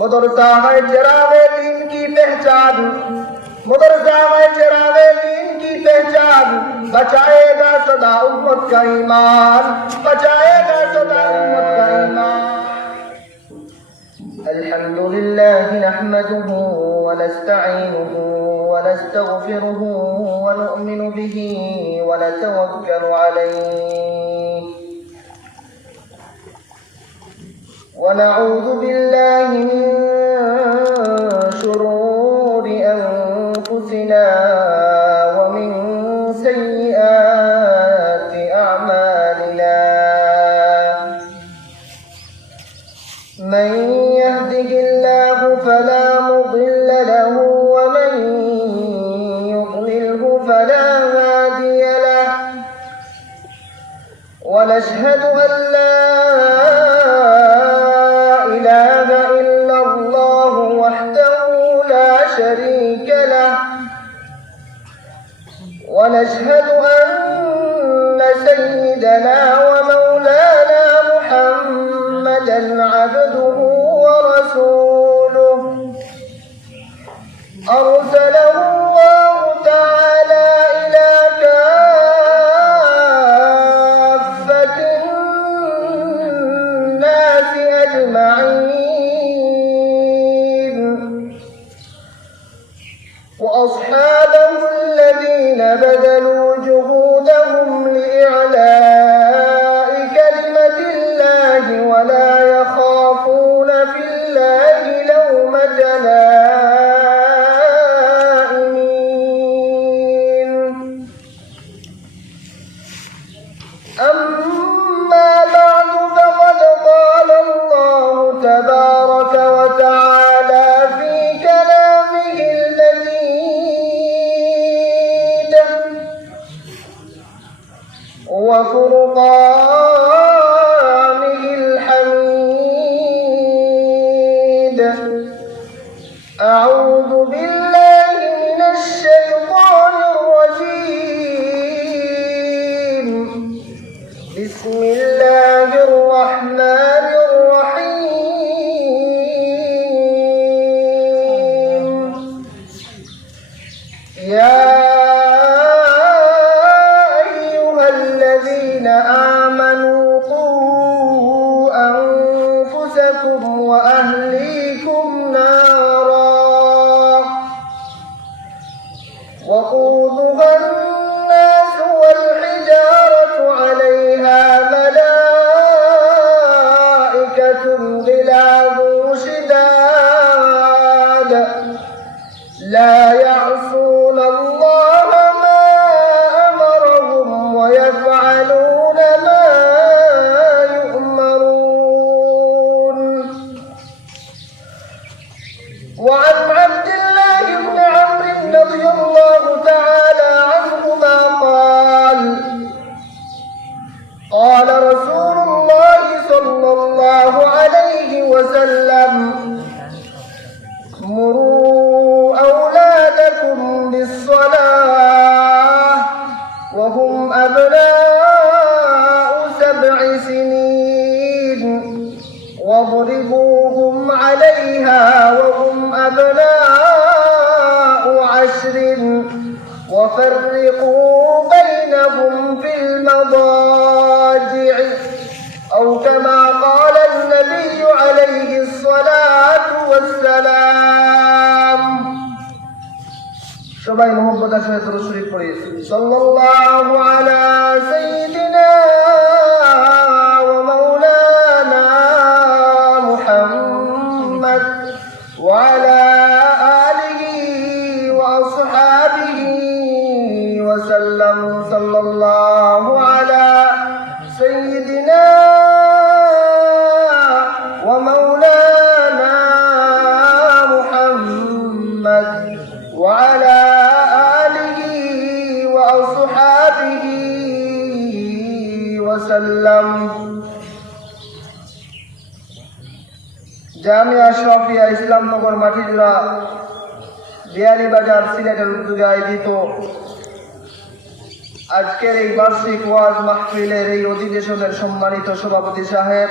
मदरसा है चिरागे दीन की पहचान, मदरसा है चिरागे दीन की पहचान, बचाएगा सदा उम्मत का ईमान, बचाएगा सदा उम्मत का ईमान। अल्हम्दुलिल्लाह नहमदुहु व नस्तईनुहु व नस्तगफिरुहु व नु'मिनु बिही व नतवक्कलु अलैहि व नऊज़ु बिल्लाहि मिन शुरूरि अनफुसिना व मिन सय्यिआति अअमालिना। मन यहदिहिल्लाहु फला मुضل له ومن يضلله فلا هادي له ونشهد أن لا إله إلا الله وحده لا شريك له ونشهد أن سيدنا ومولانا محمدا عبده ورسوله أرسله الله تعالى إلى كافة الناس أجمعين وأصحابه الذين بذلوا جهودهم لإعلاء كلمة الله ولا يخافون في الله لومة لائم. أما بعد فقد قال الله تبارك وتعالى في كلامه المجيد وفرقانه الحميد. أعوذ بالله من الشيطان الرجيم. بسم الله الرحمن الرحيم. يا أيها الذين آمنوا قوا أنفسكم وأهليكم نارا وقودها الناس والحجارة عليها ملائكة غلاظ شداد لا يعصون الله ما أمرهم ويفعلون ما يؤمرون. وعن عبد الله بن عمرو رضي الله تعالى عنهما قال قال رسول الله صلى الله عليه وسلم مروا أولادكم بالصلاة وهم أبناء 7 سنين واضربوهم عليها وهم أبناء 10 وفرقوا بينهم في المضاجع أو كما قال النبي عليه الصلاة والسلام. সবাই মোহাম্মদের সাথে দরুদ শরীফ পড়ি। সাল্লাল্লাহু আলা সাইয়্যিদিনা ওয়া মাওলানা মুহাম্মদ ওয়া আলা আলিহি ওয়া আসহাবিহি ওয়া সাল্লাম। সাল্লাল্লাহু আলা সাইয়্যিদিনা ওয়া মাওলানা মুহাম্মদ ওয়া আলা জামিয়া আশরাফিয়া ইসলামনগর মাটিজোড়া বিয়ানীবাজার সিলেটের উদ্যোগে আয়োজিত আজকের এই বার্ষিক ওয়াজ মাহফিলের এই অধিবেশনের সম্মানিত সভাপতি সাহেব,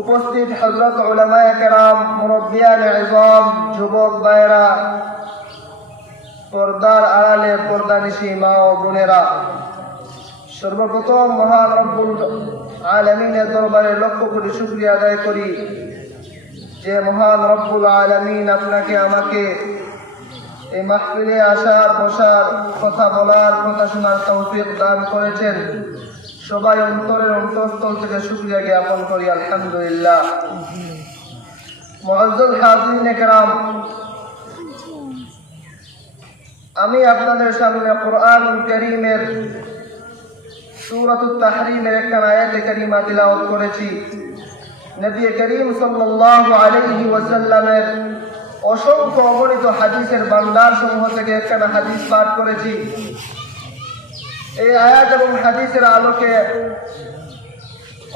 উপস্থিত হযরত উলামায়ে কেরাম, মুরব্বিয়ানে ইযম, যুবক ভাইরা, পর্দার আড়ালে পর্দানিশী মা ও বোনেরা, সর্বপ্রথম মহান রব্বুল আলামিনের দরবারে লক্ষ কোটি শুকরিয়া আদায় করি যে মহান রব্বুল আলামিন আপনাকে আমাকে এই মাহফিলে আসার, বসার, কথা বলার, কথা শোনার তৌফিক দান করেছেন। সবাই অন্তরের অন্তঃস্থল থেকে শুকরিয়া জ্ঞাপন করি আলহামদুলিল্লাহ। মুআজ্জাজ হাজিরিনে কেরাম, আমি আপনাদের সামনে কুরআনুল কারীমের সূরাতুত তাহরীমের একটা আয়াতে কারিমা তিলাওয়াত করেছি। নবী করিম সাল্লাল্লাহু আলাইহি ওয়াসাল্লামের অসংখ্য অগণিত হাদিসের ভান্ডার সমূহ থেকে একটা হাদিস পাঠ করেছি। এই আয়াত এবং হাদিসের আলোকে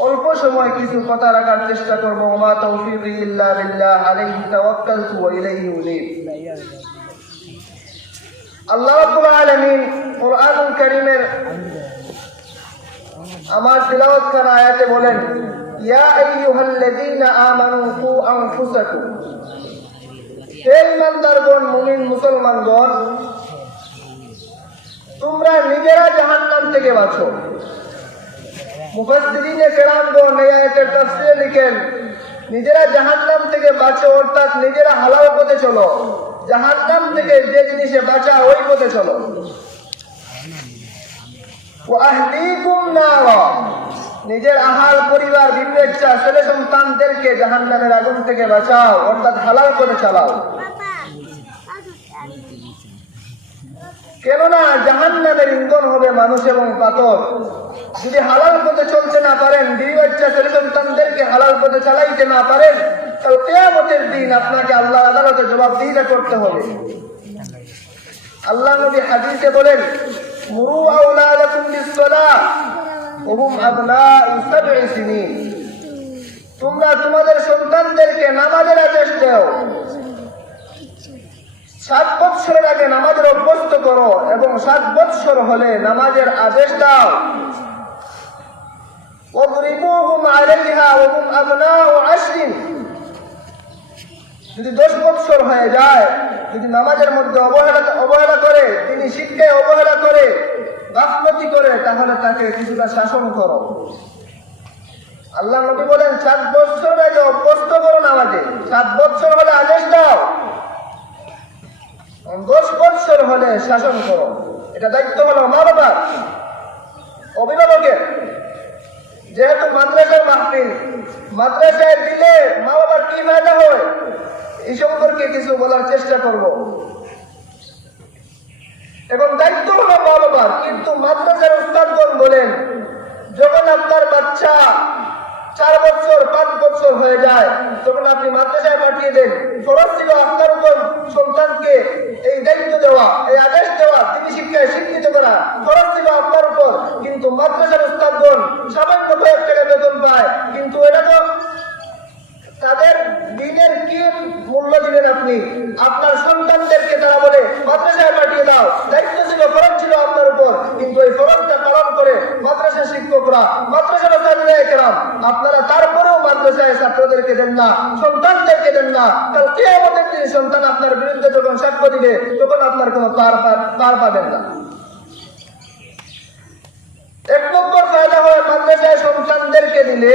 অল্প সময় কিছু কথা রাখার চেষ্টা করব। ওমা তাওফীকি ইল্লা বিল্লাহ, আলাইহি তাওয়াক্কালতু ওয়া ইলাইহি উনীব। আল্লাহ রাব্বুল আলামিন কুরআনুল কারীমের আমার তিলাওয়াত করা আয়াতে বলেন, ইয়া আইয়ুহাল্লাযীনা আমানু কু আনফুসাকুম, হে ঈমানদারগণ, মুমিন মুসলমানগণ, তোমরা নিজেরা জাহান্নাম থেকে বাঁচো। মুফাসসিরিনে কেরামগণ এই আয়াতের তাফসীরে লিখেন, নিজেরা জাহান্নাম থেকে বাঁচো অর্থাৎ নিজেরা হালাল পথে চলো, জাহান্নাম থেকে যে জিনিসে বাঁচা ওই পথে চলো। ওয়া আহলিকুম নারা, নিজের আহাল, পরিবার, বিবি বাচ্চা, ছেলে সন্তানদেরকে জাহান্নামের আগুন থেকে বাঁচাও অর্থাৎ হালাল পথে চালাও। কেননা জাহান্নামের ইন্ধন হবে মানুষ এবং পাথর। যদি হালাল পথে চলতে না পারেন, বিবি বাচ্চা, ছেলে সন্তানদেরকে হালাল পথে চালাইতে না পারেন, তাহলে কিয়ামতের দিন আপনাকে আল্লাহর আদালতে জবাবদিহি করতে হবে। আল্লাহ নবী হাদিসে বলেন, মুরু আওলাদাকুম বিসসালাহ ওয়া হুম আবনাউ সাব'i সিনিন, তোমরা তোমাদের সন্তানদেরকে নামাজের আদেশ দাও, 7 বৎসরের আগে নামাজের অভ্যস্ত করো এবং 7 বৎসর হলে নামাজের আদেশ দাও। ওয়াদরিবুহুম আলাইহা ওয়া হুম আবনাউ 10, যদি 10 বৎসর হয়ে যায়, যদি নামাজের মধ্যে অবহেলা করে, তিনি শিক্ষায় অবহেলা করে, গাফলতি করে, তাহলে তাকে কিছুটা শাসন করো। আল্লাহ নবী বলেন 7 বৎসর আগে অভ্যস্ত করো নামাজে, 7 বৎসর হলে আদেশ দাও, 10 বৎসর হলে শাসন করো। এটা দায়িত্ব হলো মা বাবার, অভিভাবকের। যেহেতু মাদ্রাসার মাহফিল, মাদ্রাসায় দিলে মা বাবার কি ফায়দা হয় এই সম্পর্কে কিছু বলার চেষ্টা করব। এখন দায়িত্ব হলো মা বাবার, কিন্তু মাদ্রাসার উস্তাদগণ বলেন, যখন আপনার বাচ্চা 4 বছর 5 বছর হয়ে যায়, তখন আপনি মাদ্রাসায় পাঠিয়ে দেন। ফরজ ছিল আপনার উপর সন্তানকে এই দায়িত্ব দেওয়া, এই আদেশ দেওয়া, তিনি শিক্ষায় শিক্ষিত করা, ফরজ ছিল আপনার উপর। কিন্তু মাদ্রাসার উস্তাদগণ সামান্য কয়েক টাকা বেতন পায়, কিন্তু এটা তো তাদের দিনের কি মূল্য দিবেন আপনি? আপনার সন্তানদেরকে তারা বলে মাদ্রাসায় পাঠিয়ে দাও, দায়িত্ব ছিল, ফরজ ছিল আপনার উপর, কিন্তু এই ফরজটা পালন করে মাদ্রাসা শিক্ষকরা, মাদ্রাসার উস্তাদরা কেরাম, আপনারা তারপরেও মাদ্রাসায় ছাত্রদেরকে দেন না, সন্তানদেরকে দেন না। কাল কিয়ামতের দিন সন্তান আপনার বিরুদ্ধে যখন সাক্ষ্য দিবে, তখন আপনার কোনো পার পাবেন না। 1 নম্বর ফায়দা হয় মাদ্রাসায় সন্তানদেরকে দিলে,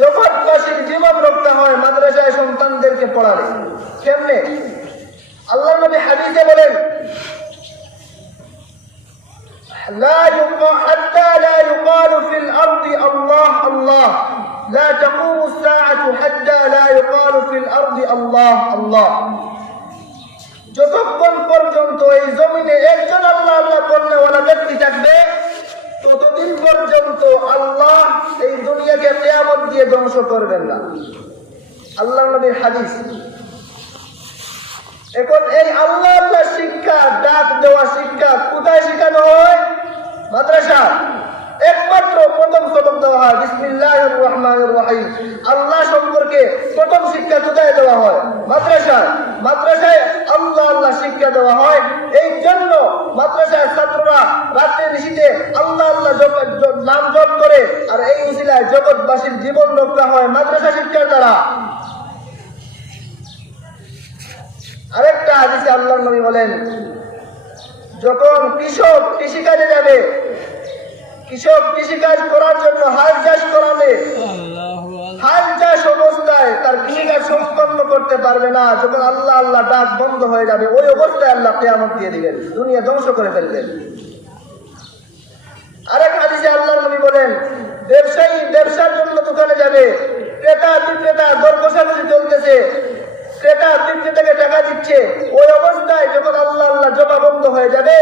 জগৎবাসীর জীবন রক্ষা হয় মাদ্রাসায় সন্তানদেরকে পড়ালে। কেমনে? আল্লাহ নবী হাদিসে বলেন, حتى لا يقال في الأرض الله الله، لا تقوم الساعة حتى لا يقال في الأرض الله الله। যতক্ষণ পর্যন্ত এই জমিনে একজন আল্লাহ আল্লাহ বলনেওয়ালা ব্যক্তি থাকবে, ততদিন পর্যন্ত আল্লাহ এই দুনিয়াকে কিয়ামত দিয়ে ধ্বংস করবেন না। আল্লাহ নবীর হাদিস। এখন এই আল্লাহ আল্লাহ শিক্ষা, ডাক দেওয়া শিক্ষা কোথায় শেখানো হয়? মাদ্রাসা। একমাত্র প্রথম সবক দেওয়া হয় বিসমিল্লাহির রহমানির রহিম। আল্লাহ সম্পর্কে প্রথম শিক্ষা কোথায় দেওয়া হয়? মাদ্রাসা। মাদ্রাসায় আল্লাহ আল্লাহ শিক্ষা দেওয়া হয়। এই জন্য মাদ্রাসায় ছাত্ররা রাত্রে নিশীথে আল্লাহ আল্লাহ নাম জপ করে, আর এই উসিলায় জগৎবাসীর জীবন রক্ষা হয় মাদ্রাসা শিক্ষার দ্বারা। আরেকটা হাদিসে আল্লাহর নবী বলেন, যখন কৃষক কৃষিকাজে যাবে, কৃষক কৃষিকাজ করার জন্য হাল চাষ করাবে, হাল চাষ অবস্থায় তার কৃষিকাজ সম্পন্ন করতে পারবে না, যখন আল্লাহ আল্লাহ ডাক বন্ধ হয়ে যাবে, ওই অবস্থায় আল্লাহ কিয়ামত দিয়ে দিবেন, দুনিয়া ধ্বংস করে ফেলবেন। আরেক হাদিসে আল্লাহর নবী বলেন, ব্যবসায়ী ব্যবসার জন্য দোকানে যাবে, ক্রেতা বিক্রেতা দর কষাকষি চলতেছে, ক্রেতা বিক্রেতাকে টাকা দিচ্ছে, ওই অবস্থায় যখন আল্লাহ আল্লাহ জবা বন্ধ হয়ে যাবে,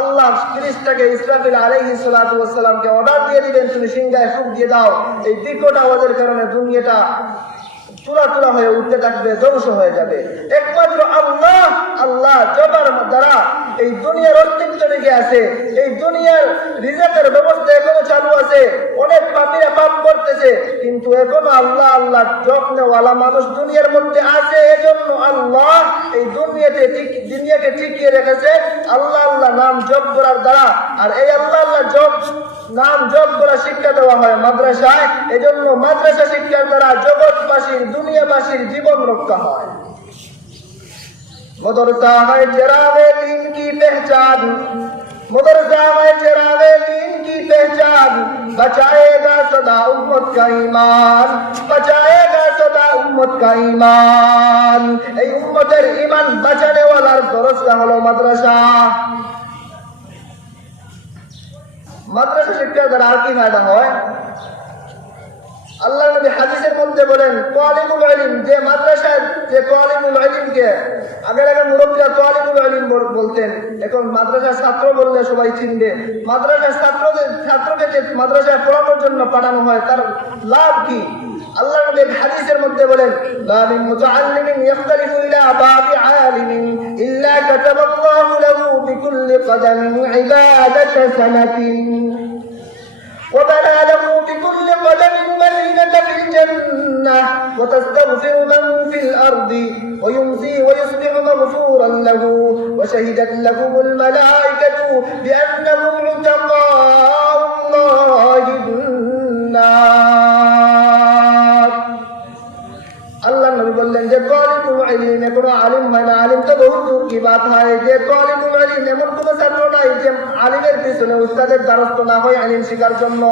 আল্লাহ ফেরেশতাকে ইসরাফিল আলাইহিস সালাতু ওয়াস সালামকে অর্ডার দিয়ে দিবেন, তুমি সিংহায় ফুঁক দিয়ে দাও। এই বিকট আওয়াজের কারণে দুনিয়াটা চূড়া চূড়া হয়ে উঠতে থাকবে, ধ্বংস হয়ে যাবে। একমাত্র আল্লাহ আল্লাহ জবার দ্বারা এই দুনিয়ার অস্তিত্ব টিকে আছে, এই দুনিয়ার রিজিকের ব্যবস্থা এখনো চালু আছে। অনেক পাপীরা পাপ করতেছে, কিন্তু এখনো আল্লাহ আল্লাহ জপ নেওয়ালা মানুষ দুনিয়ার মধ্যে আছে। এজন্য আল্লাহ এই দুনিয়াকে টিকিয়ে রেখেছে আল্লাহ আল্লাহ নাম জপ করার দ্বারা। আর এই আল্লাহ আল্লাহ নাম জপ করা শিক্ষা দেওয়া হয় মাদ্রাসায়। এজন্য মাদ্রাসা শিক্ষার দ্বারা জগৎবাসীর দুনিয়াবাসীর জীবন রক্ষা হয়। मदरसा है चिरागे दीन की पहचान, मदरसा है चिरागे दीन की पहचान, बचाएगा सदा उम्मत का ईमान, बचाएगा सदा उम्मत का ईमान। এই উম্মতের ঈমান বাঁচানে ওয়ালার দরজা হলো মাদ্রাসা। মাদ্রাসা শিক্ষার দ্বারা আর কি ফায়দা হয়? আল্লাহ নবী হাদিসের মধ্যে বলেন, তালিবুল ইলম, যে মাদ্রাসায় যে তালিবুল ইলমকে আগের মুরব্বিরা তালিবুল ইলম বলতেন, এখন মাদ্রাসার ছাত্র বললে সবাই চিনবে। মাদ্রাসার ছাত্রকে যে মাদ্রাসায় পড়ানোর জন্য পাঠানো হয়, তার লাভ কি? আল্লাহ নবী হাদিসের মধ্যে বলেন, লা মিন মুতাআল্লিমিন ইখতালিফু ইলা বাবি আলিমিন ইল্লা কাতাবাল্লাহু লাহু বিকুল্লি কদামিন ইবাদাতা সানাতিন وبنى له بكل قدم مدينة في الجنة وتستغفر من في الأرض ويمسي ويصبح مغفورا له وشهدت لهم الملائكة بأنهم عتقاء الله النار। আল্লাহ নবী বললেন যে তালিবুল ইলম কোনো আলিম হয় না, আলিম তো বহুত দূর কি বাত হয়। যে তালিবুল ইলম এমন কোনো ছাত্র নাই যে আলিমের পিছনে উস্তাদের দ্বারস্থ না হয় ইলম শিখার জন্য।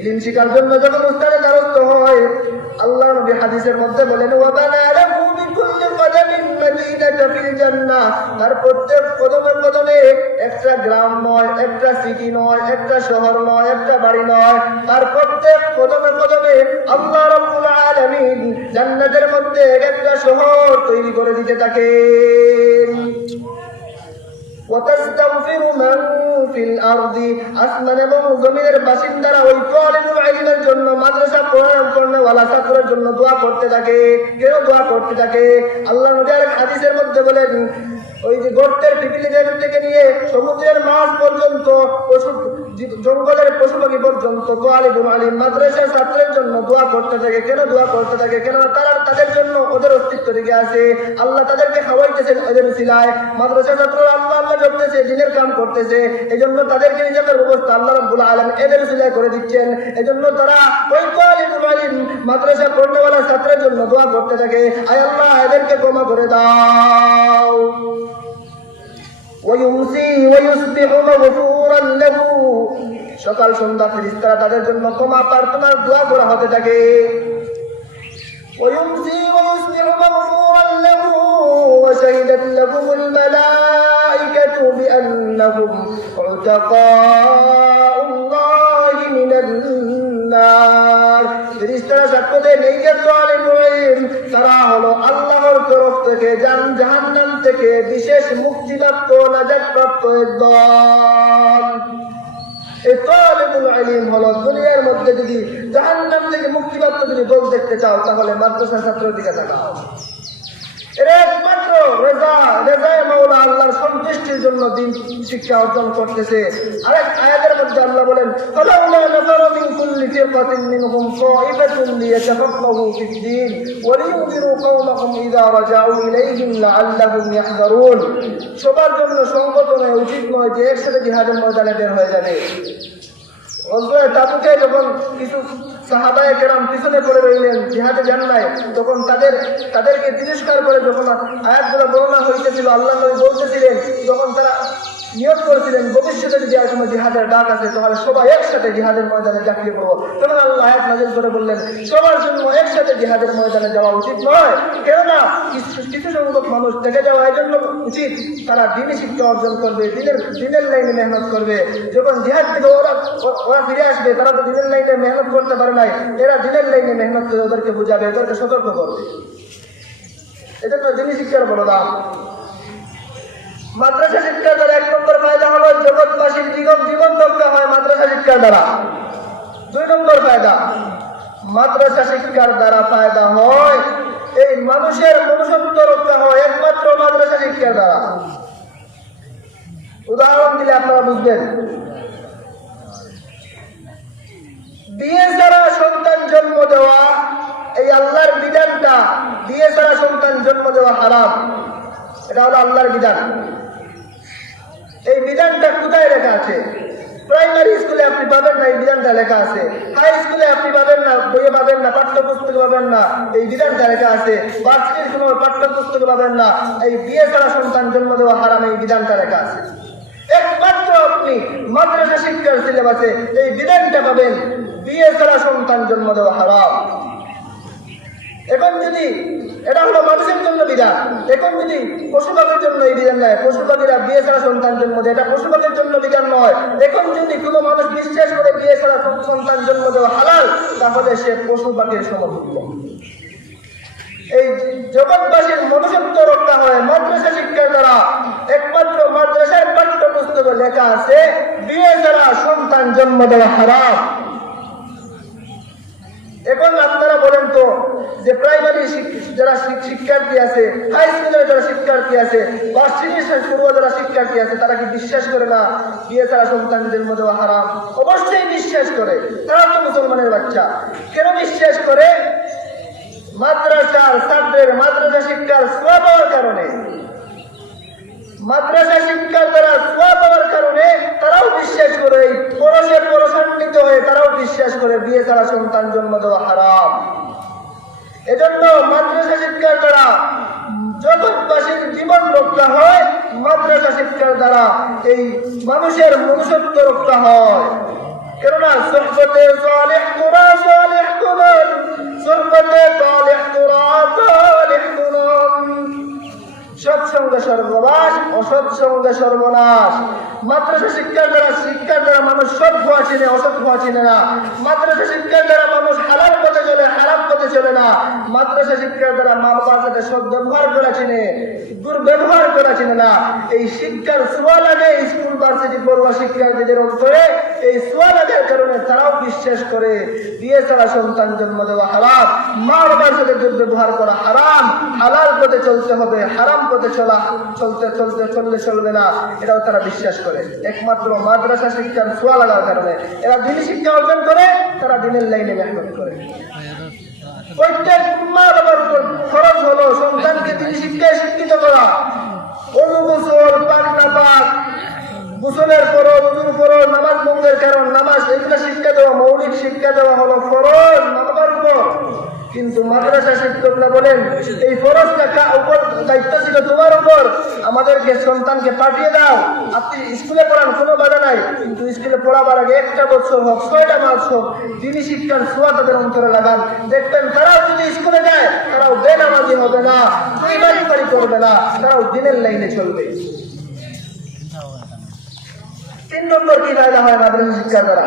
ইলম শিখার জন্য যখন উস্তাদের দ্বারস্থ হয়, আল্লাহ নবী হাদিসের মধ্যে বলেন, ওয়া বানা লাহু বিকুল্লি কদামিন মাদিনাতা ফিল জান্নাহ, তার প্রত্যেক কদমে কদমে একটা গ্রাম নয়, একটা সিটি নয়, একটা শহর নয়, একটা বাড়ি নয়, তার প্রত্যেক কদমে কদমে আল্লাহ রাব্বুল আলামিন জান্নাতের মধ্যে একটা শহর তৈরি করে দিতে থাকেন। وتستغفر من في الارض, আসমান এবং জমিনের বাসিন্দারা ওই তালিবুল ইলমের জন্য, মাদ্রাসা পড়ানোর ওয়ালা ছাত্রের জন্য দোয়া করতে থাকে। কেন দোয়া করতে থাকে? আল্লাহ নবী হাদিসের মধ্যে বলেন, ওই যে গর্তের পিপিলি থেকে নিয়ে সমুদ্রের মাছ পর্যন্ত, জঙ্গলের পশু পাখি পর্যন্ত তালিবুল ইলম মাদ্রাসার ছাত্রের জন্য দোয়া করতে থাকে। কেন দোয়া করতে থাকে? কেননা তাদের জন্য ওদের অস্তিত্ব টিকে আছে। আল্লাহ তাদেরকে খাওয়াইতেছেন ওদের উসিলায়। মাদ্রাসা ছাত্র আল্লাহ আল্লাহ জপতেছে, দিনের কাম করতেছে, এই জন্য তাদেরকে নিজেদের ব্যবস্থা আল্লাহ রাব্বুল আলামিন এদের উসিলায় করে দিচ্ছেন। এই জন্য তারা ওই তালিবুল ইলম মাদ্রাসা পড়নেওয়ালা ছাত্রের জন্য দোয়া করতে থাকে, আয় আল্লাহ এদেরকে ক্ষমা করে দাও। ويمسي ويصبح مغفورا له, সকাল সন্ধ্যা ফেরেশতারা তাদের জন্য ক্ষমা প্রার্থনার দোয়া করা হতে থাকে। ويمسي ويصبح مغفورا له وشهدت لهم الملائكة بأنهم عتقاء الله من النار। ফেরেশতারা সাক্ষ্য দেন, এই যে তালিবুল ইলম তারা হলো আল্লাহর তরফ থেকে জাহান্নাম থেকে বিশেষ মুক্তিপ্রাপ্ত নাজাতপ্রাপ্ত দল। এই তালিবুল ইলম হলো দুনিয়ার মধ্যে যদি জাহান্নাম থেকে মুক্তিপ্রাপ্ত যদি দল দেখতে চাও, তাহলে মাদ্রাসা ছাত্রের দিকে তাকাও। এরা একমাত্র রেজায়ে মাওলা আল্লাহর সন্তুষ্টির জন্য দিন শিক্ষা অর্জন করতেছে। আরেক আয়াতের মধ্যে আল্লাহ বলেন, ফালাউলা নাফারা মিন কুল্লি ফিরকাতিন মিনহুম তাইফাতুন লিয়াতাফাক্কাহু ফিদ-দীন ওয়া লিয়ুনযিরু কওমাহুম ইযা রাজাউ ইলাইহিম লাআল্লাহুম ইয়াহযারুন। সবার জন্য সংগঠনে উচিত নয় যে একসাথে জিহাদের ময়দানে বের হয়ে যাবে। গজওয়ে তাবুকে যখন কিছু সাহাবায়ে কেরাম পিছনে পড়ে রইলেন, জিহাদে যান নাই, তখন তাদেরকে তিরস্কার করে যখন আয়াতগুলো বর্ণনা হইতেছিল, আল্লাহ নবী বলতেছিলেন, যখন তারা নিয়োগ করেছিলেন ভবিষ্যতে যদি আর কোনো জিহাদের ডাক আছে তাহলে সবাই একসাথে জিহাদের ময়দানে ঝাঁপিয়ে পড়বো, তখন আল্লাহ আয়াত নাযিল করে বললেন সবার জন্য একসাথে জিহাদের ময়দানে যাওয়া উচিত নয়। কেননা কিছু সংখ্যক মানুষ থেকে যাওয়া এই জন্য উচিত, তারা দিনই শিক্ষা অর্জন করবে, দিনের লাইনে মেহনত করবে। যখন জিহাদ থেকে ওরা ফিরে আসবে, তারা তো দিনের লাইনে মেহনত করতে পারে নাই, এরা দিনের লাইনে মেহনত করে ওদেরকে বুঝাবে, ওদেরকে সতর্ক করবে। এটা তো দিনই শিক্ষার বড় দাম। মাদ্রাসা শিক্ষার দ্বারা 1 নম্বর ফায়দা হলো জগৎবাসীর জীবন রক্ষা হয় মাদ্রাসা শিক্ষার দ্বারা। 2 নম্বর ফায়দা, মাদ্রাসা শিক্ষার দ্বারা ফায়দা হয় এই মানুষের মনুষ্যত্ব রক্ষা হয় একমাত্র মাদ্রাসা শিক্ষার দ্বারা। উদাহরণ দিলে আপনারা বুঝবেন। বিয়ে ছাড়া সন্তান জন্ম দেওয়া, এই আল্লাহর বিধানটা, বিয়ে ছাড়া সন্তান জন্ম দেওয়া হারাম, এটা হলো আল্লাহর বিধান। এই বিধানটা কোথায় লেখা আছে? প্রাইমারি স্কুলে আপনি পাবেন না, এই বিধানটা লেখা আছে। হাই স্কুলে আপনি পাবেন না, বইয়ে পাবেন না, পাঠ্যপুস্তকে পাবেন না, এই বিধানটা লেখা আছে। ভার্সিটির কোনো পাঠ্যপুস্তকে পাবেন না, এই বিয়ে ছাড়া সন্তান জন্ম দেওয়া হারাম, এই বিধানটা লেখা আছে। একমাত্র আপনি মাদ্রাসা শিক্ষার সিলেবাসে এই বিধানটা পাবেন, বিয়ে ছাড়া সন্তান জন্ম দেওয়া হারাম। এখন যদি এটা হলো মানুষের জন্য বিধান, এখন যদি পশুপাখির জন্য এই বিধান নেয়, পশুপাখিরা বিয়ে ছাড়া সন্তান জন্ম দেয়, এটা পশুপাখির জন্য বিধান নয়। এখন যদি কোনো মানুষ বিশ্বাস করে বিয়ে ছাড়া সন্তান জন্ম দেওয়া হালাল, তাহলে সে পশু পাখির সমতুল্য। এই জগৎবাসীর মনুষ্যত্ব রক্ষা হয় মাদ্রাসা শিক্ষার দ্বারা। একমাত্র মাদ্রাসার পাঠ্যপুস্তকে লেখা আছে বিয়ে ছাড়া সন্তান জন্ম দেওয়া হারাম। এখন আপনারা বলেন তো, যে প্রাইমারি যারা শিক্ষার্থী আছে, হাই স্কুলের যারা শিক্ষার্থী আছে, ভার্সিটির পড়ুয়া যারা শিক্ষার্থী আছে, তারা কি বিশ্বাস করে না বিয়ে ছাড়া সন্তান জন্ম দেওয়া হারাম? অবশ্যই বিশ্বাস করে, তারা তো মুসলমানের বাচ্চা। কেন বিশ্বাস করে? মাদ্রাসার ছাত্রের মাদ্রাসা শিক্ষার সওয়াব পাওয়ার কারণে, মাদ্রাসা শিক্ষার দ্বারা সওয়াব পাওয়ার কারণে তারাও বিশ্বাস করে, পরশান্বিত হয়ে তারাও বিশ্বাস করে বিয়ে ছাড়া সন্তান জন্ম দেওয়া হারাম। এজন্য মাদ্রাসা শিক্ষার দ্বারা জগৎবাসীর জীবন রক্ষা হয়, মাদ্রাসা শিক্ষার দ্বারা এই মানুষের মনুষ্যত্ব রক্ষা হয়। কেননা সুহবতে সালেহ তোরা সালেহ কুনন, সুহবতে সালেহ তোরা সালেহ কুনন। সৎসঙ্গে সর্বনাশ, অসৎসঙ্গে সর্বনাশ। মাদ্রাসা শিক্ষার দ্বারা মানুষ সৎ হওয়া চিনে, অসৎ হওয়া চিনে না। মাদ্রাসা শিক্ষার দ্বারা মানুষ হালাল পথে চলে, হারাম পথে চলে না। মাদ্রাসা শিক্ষার দ্বারা মা বাবার সাথে সৎ ব্যবহার করা চিনে, দুর্ব্যবহার করা চিনে না। এই শিক্ষার ছোঁয়া লাগে স্কুল ভার্সিটি পড়ুয়া শিক্ষার্থীদের অন্তরে। এই ছোঁয়া লাগার কারণে তারাও বিশ্বাস করে বিয়ে ছাড়া সন্তান জন্ম দেওয়া হারাম, মা বাবার সাথে দুর্ব্যবহার করা হারাম, হালাল পথে চলতে হবে, হারাম পথে চললে চলবে না, এটাও তারা বিশ্বাস করে। একমাত্র মাদ্রাসা শিক্ষার ছোঁয়া লাগার কারণে এরা দিনী শিক্ষা অর্জন করে, তারা দিনের লাইনে মেহনত করে। প্রত্যেক মা বাবার উপর খরচ হলো সন্তানকে দিনী শিক্ষায় শিক্ষিত করা। ওযু গোসল, পাক নাপাক, গোসলের ফরজ, ওযুর ফরজ, নামাজ ভঙ্গের কারণ, নামাজ, এগুলো শিক্ষা দেওয়া, মৌলিক শিক্ষা দেওয়া হলো ফরজ মা বাবার উপর। কিন্তু মাদ্রাসা শিক্ষকরা বলেন এই ফরজটা উপর দায়িত্ব ছিল তোমার উপর, আমাদেরকে সন্তানকে পাঠিয়ে দাও, আপনি স্কুলে পড়ান, কোনো বাধা নাই, কিন্তু স্কুলে পড়াবার আগে 1টা বছর হোক, 6টা মাস হোক, দিনী শিক্ষার ছোঁয়া তাদের অন্তরে লাগান। দেখবেন তারাও যদি স্কুলে যায়, তারাও বেনামাজি হবে না, দুইবারি করবে না, তারাও দিনের লাইনে চলবে। 3 নম্বর কি ফায়দা হয় মাদ্রাসা শিক্ষার দ্বারা?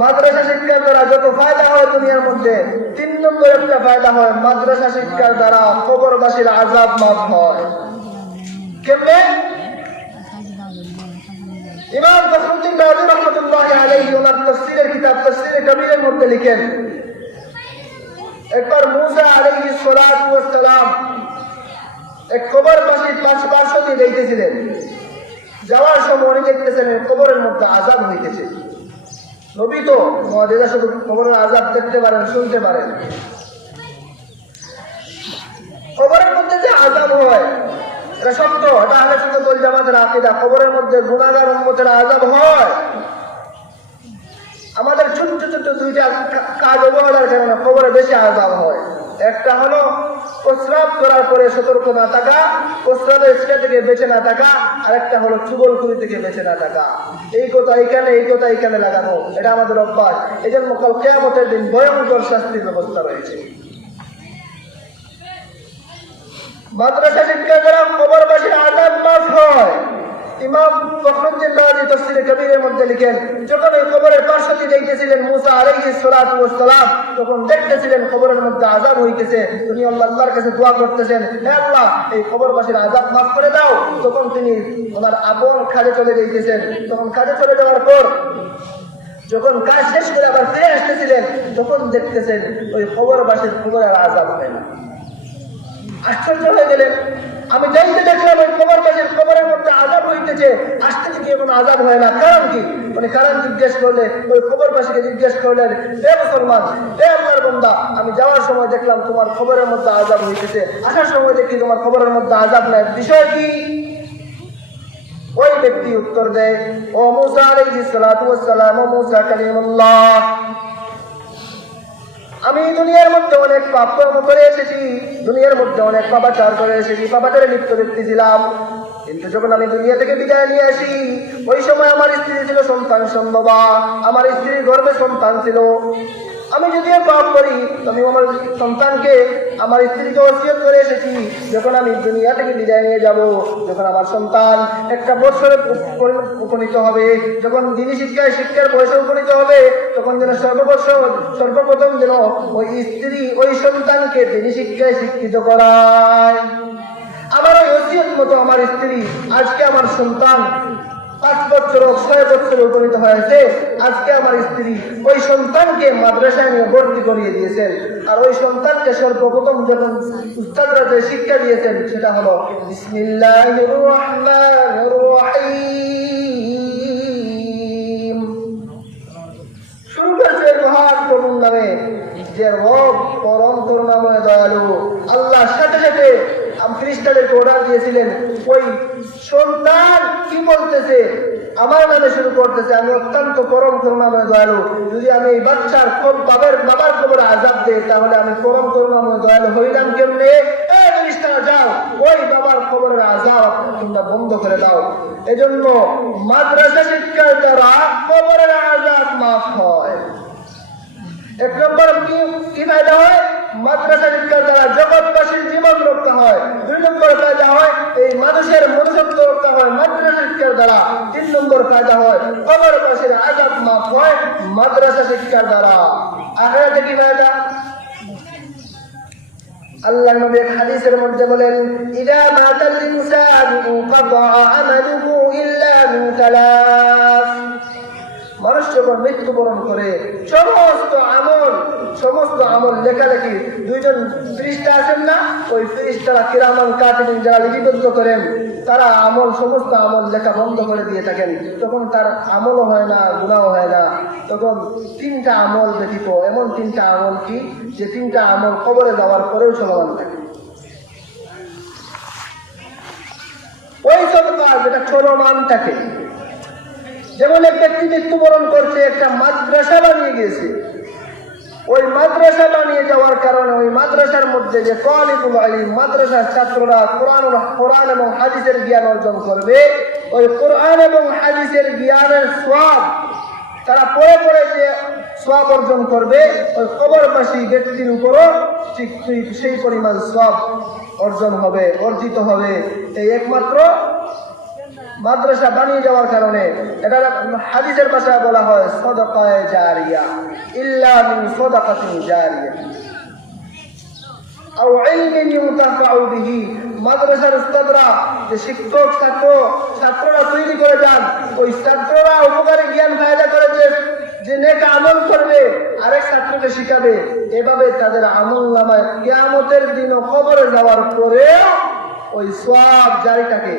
মাদ্রাসা শিক্ষার দ্বারা যত ফায়দা হয় দুনিয়ার মধ্যে, 3 নম্বর একটা ফায়দা হয়, মাদ্রাসা শিক্ষার দ্বারা কবরবাসীর আযাব মাফ হয়। কেমনে? ইমাম ফখরুদ্দিন রাজি রাহমাতুল্লাহি আলাইহি ওনার তাফসীরের কিতাব তাফসীরে কবিরের মধ্যে লিখেন, একবার মুসা আলাইহিস সালাম সালাতু ওয়াস সালাম এক কবরবাসীর পাশে দিয়ে যাইতেছিলেন। যাওয়ার সময় উনি দেখতেছেন কবরের মধ্যে আযাব হইতেছে। নবী তো মুআজিজা শুধু কবরের আযাব দেখতে পারেন, শুনতে পারেন। কবরের মধ্যে যে আযাব হয় এটা সত্য, এটা আহলে সুন্নাত ওয়াল জামাতের আকীদা। কবরের মধ্যে গুনাহগার উম্মতের আযাব হয়। আমাদের ছোট ছোট দুইটা কাজ অবহেলার কারণে কবরে বেশি আযাব হয়। একটা হলো প্রস্রাব করার পরে সতর্ক না থাকা, প্রস্রাবের স্টেজ থেকে বেঁচে না থাকা, আর একটা হলো চুগলখুরি থেকে বেঁচে না থাকা। এই কথা এখানে লাগানো, এটা আমাদের অভ্যাস। এই জন্য কাল কিয়ামতের দিন ভয়ঙ্কর শাস্তির ব্যবস্থা রয়েছে। মাদ্রাসা শিক্ষা দ্বারা কবরবাসীর আযাব মাফ হয়। ইমাম ফখরুদ্দিন রাজি তাফসীরে কবীরের মধ্যে লিখেন, যখন এই কবরের পাশে দিয়ে যাইতেছিলেন মুসা আলাইহিস সালাতু ওয়াস সালাম, তখন দেখতেছিলেন কবরের মধ্যে আযাব হইতেছে। তিনি আল্লাহর কাছে দোয়া করতেছেন, হে আল্লাহ এই কবরবাসীর আযাব মাফ করে দাও। তখন তিনি ওনার আপন কাজে চলে যাইতেছেন। তখন কাজে চলে যাওয়ার পর যখন কাজ শেষ করে আবার ফিরে আসতেছিলেন, তখন দেখতেছেন ওই কবরবাসীর কবরের আযাব হয় না। আশ্চর্য হয়ে গেলেন। আমি যাইতে দেখলাম ওই কবরবাসীর কবরের মধ্যে আযাব হইতেছে, আসতে থেকে কোনো আযাব হয় না, কারণ কি? মানে কারণ জিজ্ঞেস করলে ওই কবরবাসীকে জিজ্ঞেস করলেন, হে মুসলমান, হে আল্লাহর বান্দা, আমি যাওয়ার সময় দেখলাম তোমার কবরের মধ্যে আযাব হইতেছে, আসার সময় দেখি তোমার কবরের মধ্যে আযাব নাই, বিষয় কি? ওই ব্যক্তি উত্তর দেয়, ও মুসা আলাইহিস সালাতু ওয়াস সালাম, ও মুসা কালিমুল্লাহ, আমি দুনিয়ার মধ্যে অনেক পাপ কর্ম করে এসেছি, দুনিয়ার মধ্যে অনেক পাপাচার করে এসেছি, পাপাচারে লিপ্ত ব্যক্তি ছিলাম। কিন্তু যখন আমি দুনিয়া থেকে বিদায় নিয়ে আসি, ওই সময় আমার স্ত্রী ছিল সন্তান সম্ভবা, আমার স্ত্রীর গর্ভে সন্তান ছিল। আমি যদিও পাপ করি, আমি আমার সন্তানকে, আমার স্ত্রীকে ওসিয়ত করে এসেছি, যখন আমি দুনিয়া থেকে বিদায় নিয়ে যাব, যখন আমার সন্তান একটা বছরে উপনীত হবে, যখন দিনী শিক্ষার বয়সে উপনীত হবে, তখন যেন সর্বপ্রথম যেন ওই স্ত্রী ওই সন্তানকে দিনী শিক্ষায় শিক্ষিত করায়। আমার ওই ওসিয়ত মতো আমার স্ত্রী, আজকে আমার সন্তান 5 বছর 6 বছর উপনীত হয়েছে, আজকে আমার স্ত্রী ওই সন্তানকে মাদ্রাসায় নিয়ে ভর্তি করিয়ে দিয়েছেন। আর ওই সন্তানকে সর্বপ্রথম যখন উস্তাদরা যে শিক্ষা দিয়েছেন সেটা হলো বিসমিল্লাহির রহমানির রহিম। শুরু করছে মহান প্রভুর নামে, যে রব পরম করুণাময় দয়ালু। আল্লাহ সাথে সাথে খ্রিস্টানদেরকে অর্ডার দিয়েছিলেন, ওই সন্তান কি বলতেছে, আমার নামে শুরু করতেছে, আমি অত্যন্ত পরম করুণাময় দয়ালু। যদি আমি এই বাচ্চার বাবার কবরে আযাব দেই, তাহলে আমি পরম করুণাময় দয়ালু হইলাম কেমনে? খ্রিস্টান যাও, ওই বাবার কবরের আযাব তোমরা বন্ধ করে দাও। এজন্য মাদ্রাসা শিক্ষার দ্বারা কবরের আযাব মাফ হয়। 1 নম্বর কি ফায়দা হয়? মাদ্রাসা শিক্ষার দ্বারা জগৎবাসীর জীবন রক্ষা হয়। 2 নম্বর ফায়দা হয় এই মানুষের মনুষ্যত্ব রক্ষা হয় মাদ্রাসা শিক্ষার দ্বারা। 3 নম্বর ফায়দা হয় কবরবাসীর আযাব মাফ হয় মাদ্রাসা শিক্ষার দ্বারা। আখিরাতে কি ফায়দা? আল্লাহ নবী এক হাদিসের মধ্যে বলেন, ইদা মাতাল ইনসানু কাতা আমালুহু ইল্লা মিন সালাস। মানুষ যখন মৃত্যুবরণ করে সমস্ত আমল লেখালেখি, 2জন ফেরেশতা আছেন না, ওই ফেরেশতারা কিরামান কাতিবিন যারা লিপিবদ্ধ করেন, তারা সমস্ত আমল লেখা বন্ধ করে দিয়ে থাকেন। তখন তার আমলও হয় না, গুনাহও হয় না। তখন 3টা আমল ব্যতীত, এমন 3টা আমল কি, যে 3টা আমল কবরে যাওয়ার পরেও চলমান থাকে। ওই সদকা যেটা চলমান থাকে, যেমন এক ব্যক্তি মৃত্যুবরণ করছে, একটা মাদ্রাসা বানিয়ে গেছে, ওই মাদ্রাসা বানিয়ে যাওয়ার কারণে ওই মাদ্রাসার মধ্যে যে তালিবুল ইলম, মাদ্রাসার ছাত্ররা কোরআন এবং হাদিসের জ্ঞান অর্জন করবে, ওই কোরআন এবং হাদিসের জ্ঞানের সওয়াব তারা পড়ে পড়ে যে সওয়াব অর্জন করবে, ওই কবরবাসী ব্যক্তির উপরও ঠিক সেই পরিমাণ সওয়াব অর্জিত হবে। এই একমাত্র মাদ্রাসা বানিয়ে যাওয়ার কারণে। এটা হাদিসের ভাষায় বলা হয় সাদাকায়ে জারিয়া, ইল্লা মিন সাদাকাতিন জারিয়া আও ইলমিন ইউনতাফাউ বিহি। মাদ্রাসার উস্তাদরা যে শিক্ষক ছাত্ররা তৈরি করে যান, ওই ছাত্ররা উপকারী জ্ঞান ফায়দা করে যে যে নেক আমল করবে আরেক ছাত্রকে শিখাবে, এভাবে তাদের আমল নামায় কিয়ামতের দিনও কবরে যাওয়ার পরেও ওই সওয়াব জারি থাকে।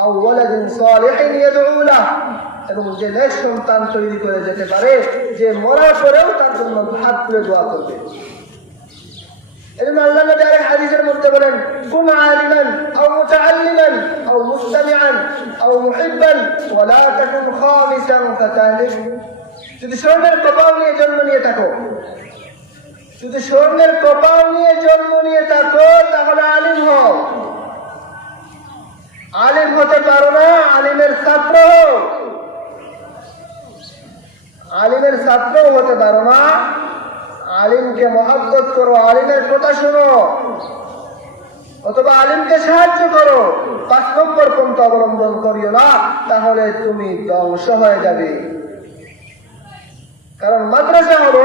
আও ওয়ালাদিন সালিহিন ইয়াদউ লাহু, এবং যে নেক সন্তান তৈরি করে যেতে পারে, যে মরার পরেও তার জন্য হাত তুলে দোয়া করবে। এজন্য আল্লাহ নবী আরেক হাদিসের মধ্যে বলেন, কুন আলিমান আও মুতাআল্লিমান আও মুস্তামিআন আও মুহিব্বান ওয়া লা তাকুন খামিসান ফাতাহলিক। যদি স্বর্ণের কপাল নিয়ে জন্ম নিয়ে থাকো, যদি স্বর্ণের কপাল নিয়ে জন্ম নিয়ে থাকো, তাহলে আলিম হও। আলিম হতে পারো না, আলিমের ছাত্র হও। আলিমের ছাত্রও হতে পারো না, আলিমকে মহব্বত করো, আলিমের কথা শোনো, অথবা আলিমকে সাহায্য করো। 5 নম্বর পন্থা অবলম্বন করিও না, তাহলে তুমি ধ্বংস হয়ে যাবে। কারণ মাদ্রাসা হলো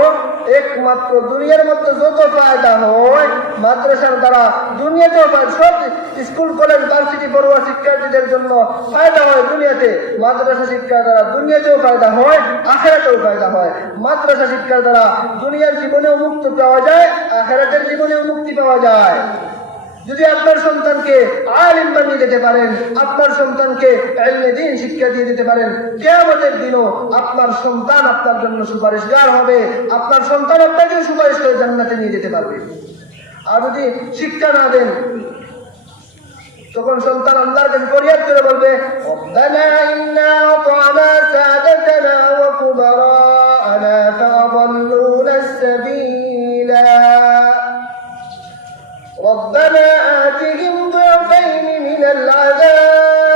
একমাত্র দুনিয়ার মধ্যে যত ফায়দা হয় মাদ্রাসার দ্বারা দুনিয়াতেও পায়। সব স্কুল কলেজ ভার্সিটি পড়ুয়া শিক্ষার্থীদের জন্য ফায়দা হয় দুনিয়াতে, মাদ্রাসা শিক্ষার দ্বারা দুনিয়াতেও ফায়দা হয়, আখিরাতেও ফায়দা হয়। মাদ্রাসা শিক্ষার দ্বারা দুনিয়ার জীবনেও মুক্তি পাওয়া যায়, আখিরাতের জীবনেও মুক্তি পাওয়া যায়। যদি আপনার সন্তানকে আলিম বানিয়ে দিতে পারেন, আপনার সন্তানকে ইলমে দ্বীন শিক্ষা দিয়ে দিতে পারেন, কিয়ামতের দিনও আপনার সন্তান আপনার জন্য সুপারিশগার হবে, আপনার সন্তান আপনাকে সুপারিশ করে জান্নাতে নিয়ে যেতে পারবে। আর যদি শিক্ষা না দেন, তখন সন্তান আল্লাহর কাছে ফরিয়াদ করে বলবে, রব্বানা ইন্না আতানা সাদাতানা ওয়া কুবারানা ফাআদাল্লুনা আস-সাবিলা ربنا آتهم ضعفين من العذاب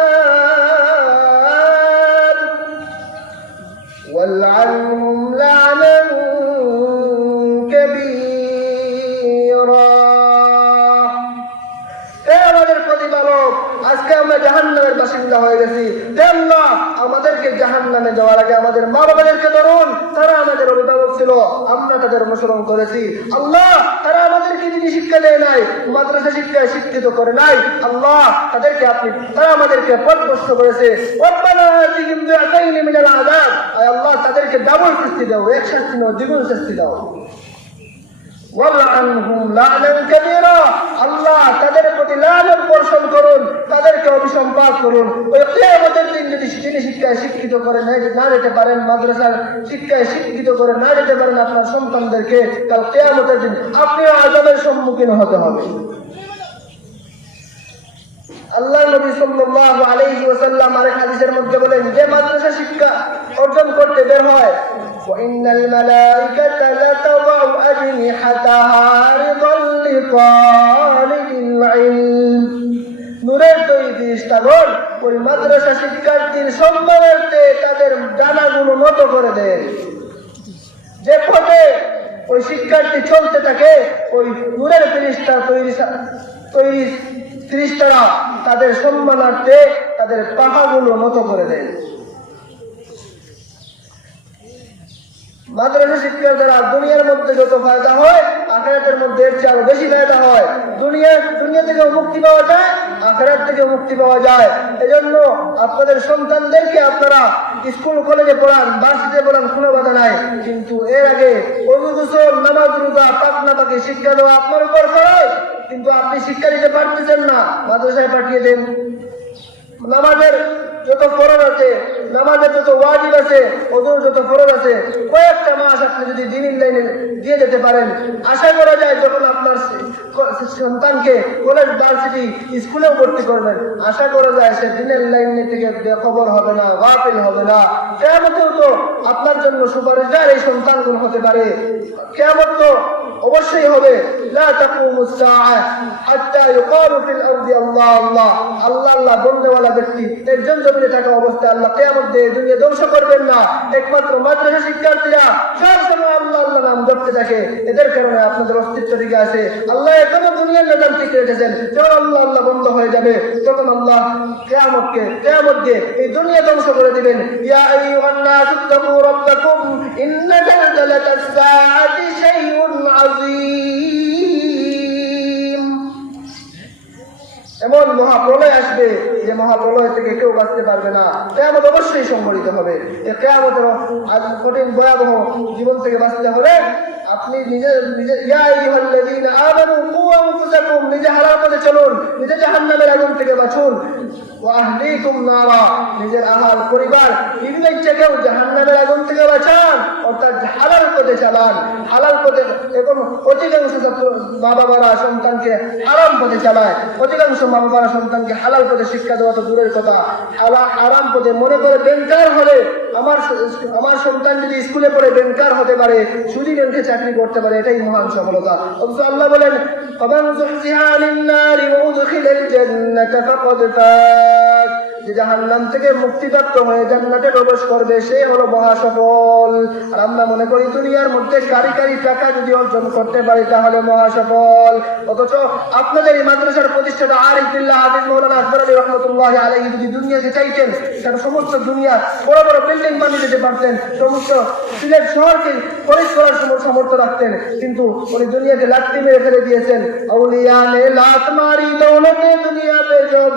والعنهم لعنا كبيرا। আমাদের প্রতিপালক, আজকে আমরা জাহান্নামের বাসিন্দা হয়ে গেছি। আল্লাহ আমাদেরকে জাহান্নামে যাওয়ার আগে আমাদের মা বাবাদেরকে ধরুন, তারা আমাদের অভিভাবক ছিল, আমরা তাদের অনুসরণ করেছি। আল্লাহ তারা আমাদেরকে যিনি শিক্ষা দেয় নাই, মাদ্রাসা শিক্ষায় শিক্ষিত করে নাই, আল্লাহ তাদেরকে তারা আমাদেরকে পথভ্রষ্ট করেছে। আল্লাহ তাদেরকে ডাবল শাস্তি দাও, এক শাস্তি নয় দ্বিগুণ শাস্তি দাও। আল্লাহ তাদের প্রতি লানত বর্ষণ করুন, তাদেরকে অভিসম্পাত করুন। ওই কিয়ামতের দিন যদি তিনি শিক্ষায় শিক্ষিত করে না যেতে পারেন, মাদ্রাসার শিক্ষায় শিক্ষিত করে না যেতে পারেন আপনার সন্তানদেরকে, কাল কিয়ামতের দিন আপনিও আযাবের সম্মুখীন হতে হবে। আল্লাহ নবী সাল্লাল্লাহু আলাইহি ওয়াসাল্লাম আরেক হাদিসের মধ্যে বলেন, যে মাদ্রাসা শিক্ষা অর্জন করতে বের হয়, وَإِنَّ الْمَلَائِكَةَ لَتَضَعُ أَجْنِحَتَهَا رِضًا لِطَالِبِ الْعِلْمِ। নূরের তৈরি ফেরেশতাগণ ওই মাদ্রাসা শিক্ষার্থীর সম্মানার্থে তাদের ডানাগুলো নত করে দেন। যে পথে ওই শিক্ষার্থী চলতে থাকে, ওই নূরের ফেরেশতা তৈরি ফেরেশতারা তাদের সম্মানার্থে তাদের পাখাগুলো নত করে দেন। মাদ্রাসা শিক্ষার দ্বারা দুনিয়ার মধ্যে যত ফায়দা হয়, আখিরাতের মধ্যে এর চেয়ে আরো বেশি ফায়দা হয়। দুনিয়া থেকেও মুক্তি পাওয়া যায়, আখিরাত থেকেও মুক্তি পাওয়া যায়। এজন্য আপনাদের সন্তানদেরকে আপনারা স্কুল কলেজে পড়ান, ভার্সিটিতে পড়ান, কোনো বাধা নাই, কিন্তু এর আগে ওযু গোসল, নামাজ রোজা, পাক নাপাকে শিক্ষা দেওয়া আপনার উপর ফরজ। কিন্তু আপনি শিক্ষা দিতে পারতেছেন না, মাদ্রাসায় পাঠিয়ে দেন। নামাজের যত ফরজ আছে, নামাজের যত ওয়াজিব আছে, ওযুর যত ফরজ আছে, কয়েকটা মাস আপনি যদি দ্বীনের লাইনে দিয়ে যেতে পারেন, আশা করা যায় যখন আপনার সন্তানকে কলেজ ভার্সিটি স্কুলেও ভর্তি করবেন, আশা করা যায় সে দ্বীনের লাইনে থেকে বেখবর হবে না, গাফিল হবে না। কিয়ামতেও তো আপনার জন্য সুপারিশগার এই সন্তানগুলো হতে পারে। কিয়ামত তো অবশ্যই হবে। লা তাকুমুস সাআ হাত্তা ইউকালু ফিল আরদি আল্লাহ আল্লাহ। আল্লাহ আল্লাহ বন্দেওয়ালা ব্যক্তি একজন জমিনে থাকা অবস্থায় আল্লাহ কিয়ামত দিয়ে দুনিয়া ধ্বংস করবেন না। একমাত্র মাদ্রাসা শিক্ষার্থীরা সব সময় আল্লাহ আল্লাহ নাম জপতে থাকে, এদের কারণে আপনাদের অস্তিত্ব টিকে আছে। আল্লাহ এখনো দুনিয়ার নিজাম ঠিক রেখেছেন। যখন আল্লাহ আল্লাহ বন্ধ হয়ে যাবে, তখন আল্লাহ কিয়ামত দিয়ে এই দুনিয়া ধ্বংস করে দিবেন। ইয়া আইয়ুহান নাসু তাকু রাব্বাকুম ইন্না জালজালাতাস সাআতি শাইউন আযীম। এমন মহাপ্রলয় আসবে, যে মহাপ্রলয় থেকে কেউ বাঁচতে পারবে না। কিয়ামত অবশ্যই সংঘটিত হবে। এই কিয়ামতের কঠিন ভয়াবহ জীবন থেকে বাঁচতে হলে আপনি নিজে ইয়া আইয়ুহাল্লাযীনা আমানু কু আনফুসাকুম, নিজে হালাল পথে চলুন, নিজে জাহান্নামের আগুন থেকে বাঁচুন। ওয়া আহলিকুম নারা, নিজের আহাল পরিবার বিভিন্ন ইচ্ছাকেও জাহান্নামের আগুন থেকে বাঁচান, অর্থাৎ হালাল পথে চালান। হালাল পথে এখন অধিকাংশ মা বাবারা সন্তানকে হারাম পথে চালায়, অধিকাংশ মা বাবারা সন্তানকে হালাল পথে শিক্ষা দেওয়া তো দূরের কথা, হারাম পথে মনে করে বেকার হলে আমার সন্তান যদি স্কুলে পড়ে বেকার হতে পারে, সুদী ব্যাংকে চাকরি করতে পারে, এটাই মহান সফলতা। অথচ আল্লাহ বলেন ফামান যুহজিহা আনিন নারি ওয়া উদখিলাল জান্নাতা ফাকাদ ফাজ, যে জাহান্নাম থেকে মুক্তিপ্রাপ্ত হয়ে জান্নাতে প্রবেশ করবে সে হলো মহাসফল। আর আমরা মনে করি দুনিয়ার মধ্যে কারি কারি টাকা যদি অর্জন করতে পারি তাহলে মহাসফল। অথচ আপনাদের এই মাদ্রাসার প্রতিষ্ঠাতা আরিফ বিল্লাহ হাফিজ মাওলানা আকবর আলী রহমতুল্লাহ আলাইহি যদি দুনিয়াতে চাইতেন তার সমস্ত দুনিয়া বড় বড় বিল্ডিং বানিয়ে দিতে পারতেন, সমস্ত সিলেট শহরকে খরিদ করার সামর্থ্য রাখতেন, কিন্তু উনি দুনিয়াকে লাঠি মেরে ফেলে দিয়েছেন। আউলিয়া নে লাত মারি দৌলতে দুনিয়া পে জব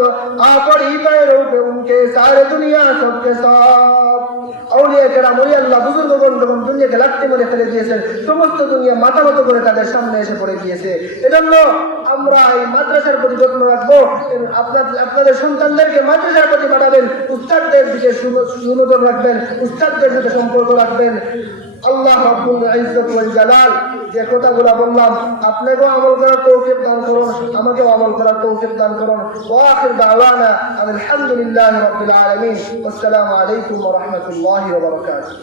আপড়ি पैरों पे उनके सारे दुनिया सबके सब। আউলিয়া কেরাম ওই আল্লাহ বুজুর্গগণ যখন দুনিয়াকে লাঠি মেরে ফেলে দিয়েছেন, সমস্ত দুনিয়া মাথা মতো করে তাদের সামনে এসে পড়ে গিয়েছে। এজন্য আমরা এই মাদ্রাসার প্রতি যত্ন রাখবো। আপনাদের সন্তানদেরকে মাদ্রাসার প্রতি পাঠাবেন, উস্তাদদের দিকে সুনজর রাখবেন, উস্তাদদের সাথে সম্পর্ক রাখবেন। আল্লাহ রাব্বুল ইজ্জত ওয়াল জালাল যে কথাগুলো বললাম আপনাকেও আমল করার তৌফিক দান করুন, আমাকেও আমল করার তৌফিক দান করুন। ওয়া আখির দাওয়ানা আলহামদুলিল্লাহি রাব্বিল আলামিন। আসসালামু আলাইকুম ওয়া রাহমাতুল্লাহি ওয়া বারাকাতুহু।